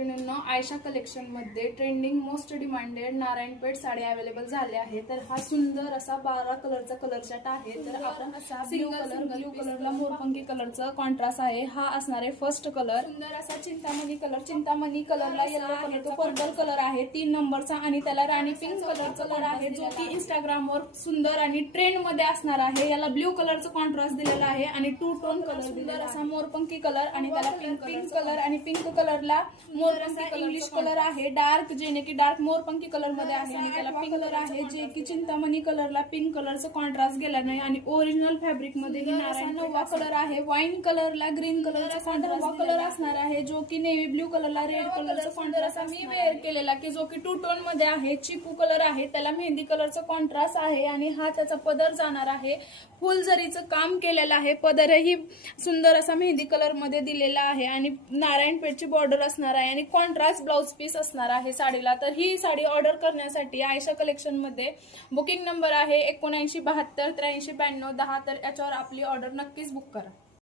मैत्रिणींनो, आयशा कलेक्शन मध्ये trending most demanded Narayanpet sari available झाली आहे। तर हा सुंदर असा 12 कलरचा कलर चार्ट आहे। तर आपण असा ब्लू कलरला मोरपंखी कलरचा कॉन्ट्रास्ट आहे। हा असणार आहे फर्स्ट कलर। सुंदर असा चिंतामणी कलरला येलो आहे, तो पर्पल कलर आहे 3 नंबरचा आणि त्याला राणी पिंक कलरचा कलर आहे, जो की इंस्टाग्रामवर सुंदर आणि ट्रेंड मध्ये असणार आहे। याला ब्लू कलरचा कॉन्ट्रास्ट दिलेला आहे आणि 2 टोन कलर सुंदर असा मोरपंखी कलर आणि त्याला पिंक कलर आणि पिंक कलरला मोरपंखी इंग्लिश कलर आहे डार्क, जेने की डार्क मोरपंखी कलर मध्ये आहे आणि त्याला पिंक कलर आहे, जे की चिंतामणी कलरला पिंक कलरचा कॉन्ट्रास्ट गेला नाही आणि ओरिजिनल फॅब्रिक मध्ये ही नारायण नवा कलर आहे। वाईन कलरला ग्रीन कलरचा कॉन्ट्रास्ट कलर असणार आहे, जो की नेव्ही ब्लू कलरला रेड कलरचा कॉन्ट्रास्ट मी वेअर केलेला की जो की 2 टोन मध्ये आहे। चिकू कलर आहे, त्याला मेहंदी कलरचा कॉन्ट्रास्ट आहे आणि हा त्याचा पदर जाणार आहे। फुल जरीचं काम केलेलं आहे, पदरही सुंदर असा मेहंदी कलर मध्ये दिलेला आहे आणि नारायणपेठची बॉर्डर असणार आहे आणि कॉन्ट्रास्ट ब्लाउज पीस असणार आहे साडीला। तर ही साडी ऑर्डर करण्यासाठी आयशा कलेक्शन मध्ये बुकिंग नंबर आहे 7972 8392 10। तर याच्यावर आपली ऑर्डर नक्कीच बुक करा।